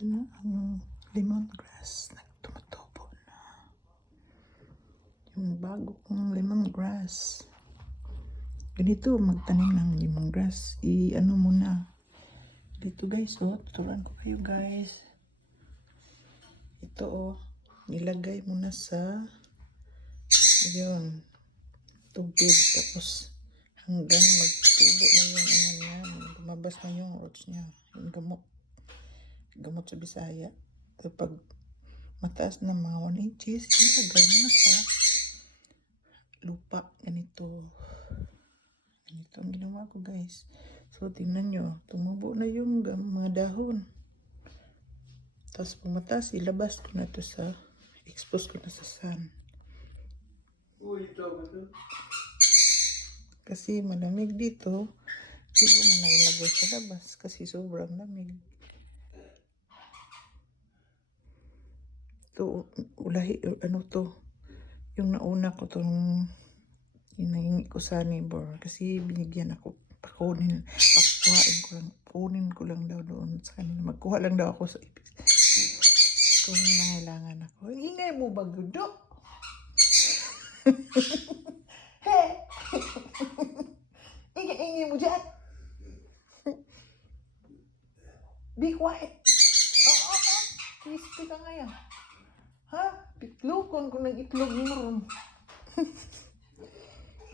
Ito na ang lemongrass. Tumutubo na. Yung bago kong lemongrass. Ganito magtanim ng lemongrass. I-ano muna. Dito guys, tuturuan ko kayo guys. Ito nilagay muna sa ayun, tubig. Tapos hanggang magtubo na yung ano niya. Lumabas na yung roots niya. Yung gamot. Gamot sa Bisaya. Kapag mataas na mga 1 inches, ilagay mo na sa lupa. Ganito ang ginawa ko guys. So tingnan nyo, tumubo na yung mga dahon. Tapos pag mataas, ilabas ko na to sa, expose ko na sa sun. Kasi malamig dito, hindi ko muna ilagay sa labas kasi sobrang lamig. Ito, ano to, yung nauna ko tong hinahingi ko sa neighbor kasi binigyan ako, kunin ko lang daw doon sa kanila. Magkuha lang daw ako sa ibig. Kung nangailangan ako. Ingay mo ba, Gudo? Hey! Ingay mo dyan. Be quiet. Crispy ka ngayon. Ha? Pitlukon kung nag-itlog mo.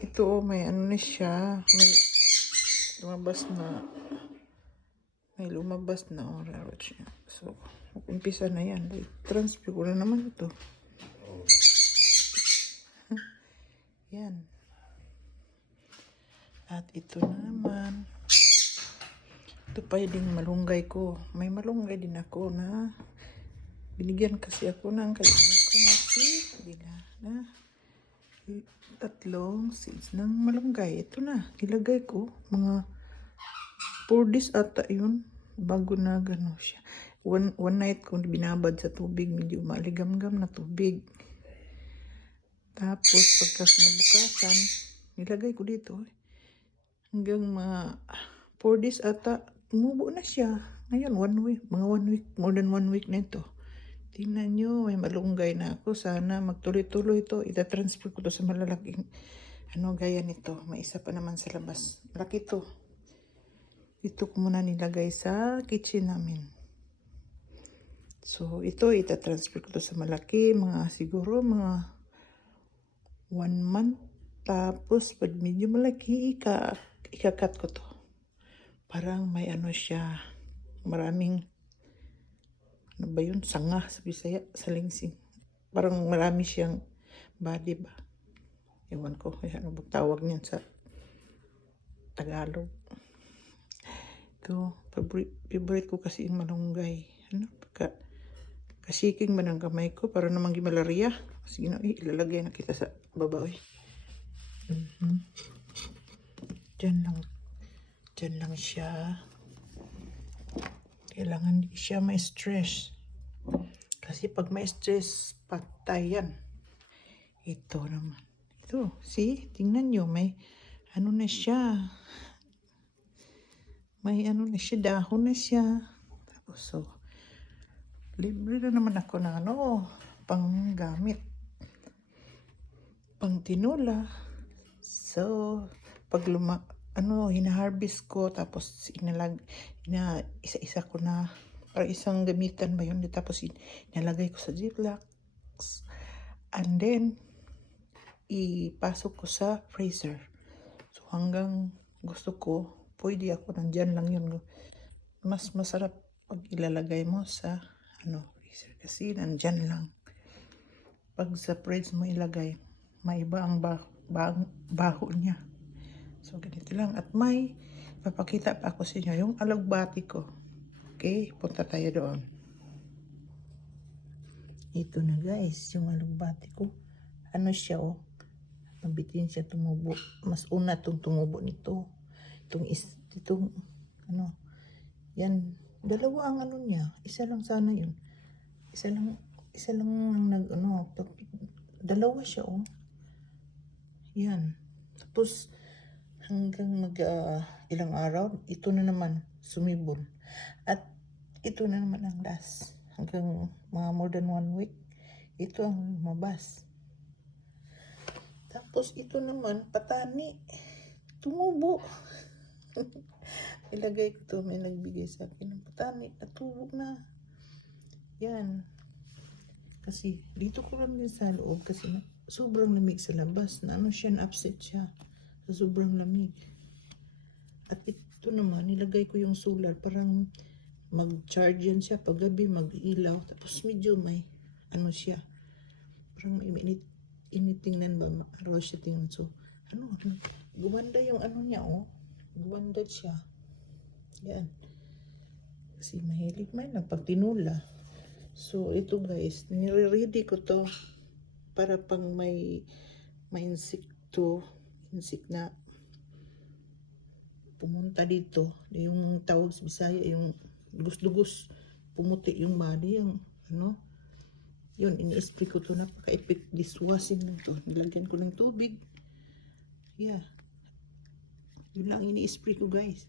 Ito, may ano na siya. May lumabas na orange niya. So, umpisa na yan. Transfer ko na naman ito. Yan. At ito na naman. Ito pa yung malunggay ko. May malunggay din ako na binigyan kasi ako ng kaibigan ko na si Bila na 3 seeds ng malunggay. Ito na. Ilagay ko. Mga 4 days ata yun. Bago na gano siya. One night ko binabad sa tubig. Medyo maligam-gam na tubig. Tapos pagka sinabukasan, nilagay ko dito. Hanggang mga 4 days ata, tumubo na siya. Ngayon, 1 week. Mga 1 week. More than 1 week na ito. Tingnan nyo, may malunggay na ako. Sana magtuloy-tuloy ito. Ita-transfer ko to sa malalaking gaya nito. May isa pa naman sa labas. Laki to. Ito ko muna nilagay sa kitchen namin. So, ito, ita-transfer ko to sa malaki. Siguro mga 1 month. Tapos, pag medyo malaki, ikakat ko to. Parang may ano siya. Maraming, ano ba yun? Sanga sa Bisaya, sa lingsing. Parang marami siyang body ba? Ewan ko. Ano ba tawag niyan sa Tagalog? Ito, favorite ko kasi yung malunggay. Kasiking ba ng kamay ko para naman malaria. Sige na, ilalagay na kita sa baba. Diyan lang siya. Kailangan di siya may stress. Kasi pag may stress, patay yan. Ito naman. Ito, see? Tingnan nyo, may ano na siya. May ano na siya, dahon na siya. Tapos, so, libre na naman ako ng pang gamit. Pang tinula. So, pag hina-harvest ko, tapos isa-isa ko na, para isang gamitan ba yun, tapos inalagay ko sa Ziploc, and then, ipasok ko sa freezer. So, hanggang gusto ko, pwede ako nandyan lang yun. Mas masarap pag ilalagay mo sa, freezer, kasi nandyan lang. Pag sa fridge mo ilagay, maiba ang baho niya. So, ganito lang. At may papakita pa ako sa inyo yung alugbati ko. Okay, punta tayo doon. Ito na guys, yung alugbati ko. Ano siya mabitin siya tumubo. Mas una itong tumubo nito. Yan. Dalawa ang niya. Isa lang sana yun. Isa lang dalawa siya Yan. Tapos, hanggang ilang araw, ito na naman, sumibol. At ito na naman ang last. Hanggang mga more than 1 week, ito ang lumabas. Tapos ito naman, patani. Tumubo. Ilagay ko to, may nagbigay sa akin ng patani. Natubo na. Yan. Kasi dito ko lang din sa loob kasi sobrang lamig sa labas. Na ano siya, na-upset siya. Sa sobrang lamig. At ito naman, nilagay ko yung solar. Parang mag-charge yan siya. Pag gabi, mag-ilaw. Tapos medyo may, ano siya. Parang may initingnan ba? Araw siya tingnan. So, gumanda yung ano niya, oh. Gumanda siya. Yan. Kasi mahilig man lang pag tinula. So, ito guys, nire-ready ko to para pang may insekto, insect na pumunta dito. Yung tawag sa Bisaya, yung dugos-dugos, pumuti yung body, yung ano. Yun, ini-spray ko to, napaka-epic dishwashing lang to. Nilagyan ko ng tubig. Yeah. Yun lang ini-spray ko guys.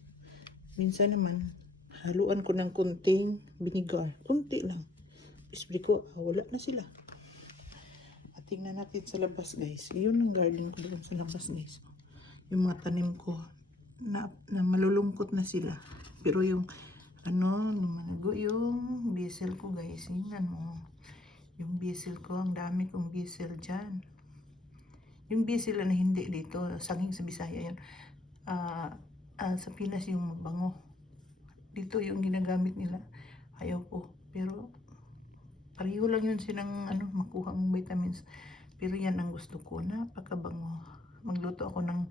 Minsan naman, haluan ko ng kunting vinegar. Kunti lang. Spray ko, wala na sila. At tingnan natin sa labas guys. Yun ang garden ko doon sa labas guys. Yung mga tanim ko na malulungkot na sila. Pero yung lumanago yung basil ko guys. Tingnan mo. Yung basil ko, ang dami kong basil dyan. Yung basil na hindi dito, saging sa Bisaya yun. Sa Pinas yung bango. Dito yung ginagamit nila. Ayaw ko. Pero pareho lang yun silang makuha ang vitamins. Pero yan ang gusto ko, napakabango. Magluto ako ng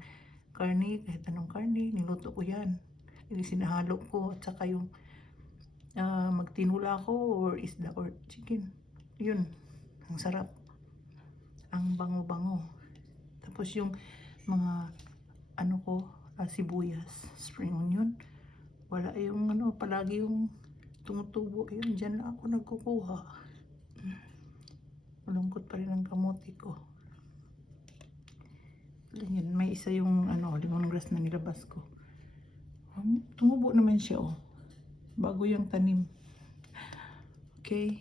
karne, kahit anong karne, niluto ko yan. Hindi sinahalo ko, at saka yung magtinula ko or isda or chicken. Yun, ang sarap. Ang bango-bango. Tapos yung mga sibuyas, spring onion. Wala yung palagi yung tumutubo. Yun, dyan na ako nagkukuha. Malungkot pa rin ang kamote ko. Yan, may isa yung lemongrass na nilabas ko. Tumubo naman siya, oh. Bago yung tanim. Okay,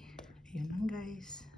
ayun lang guys.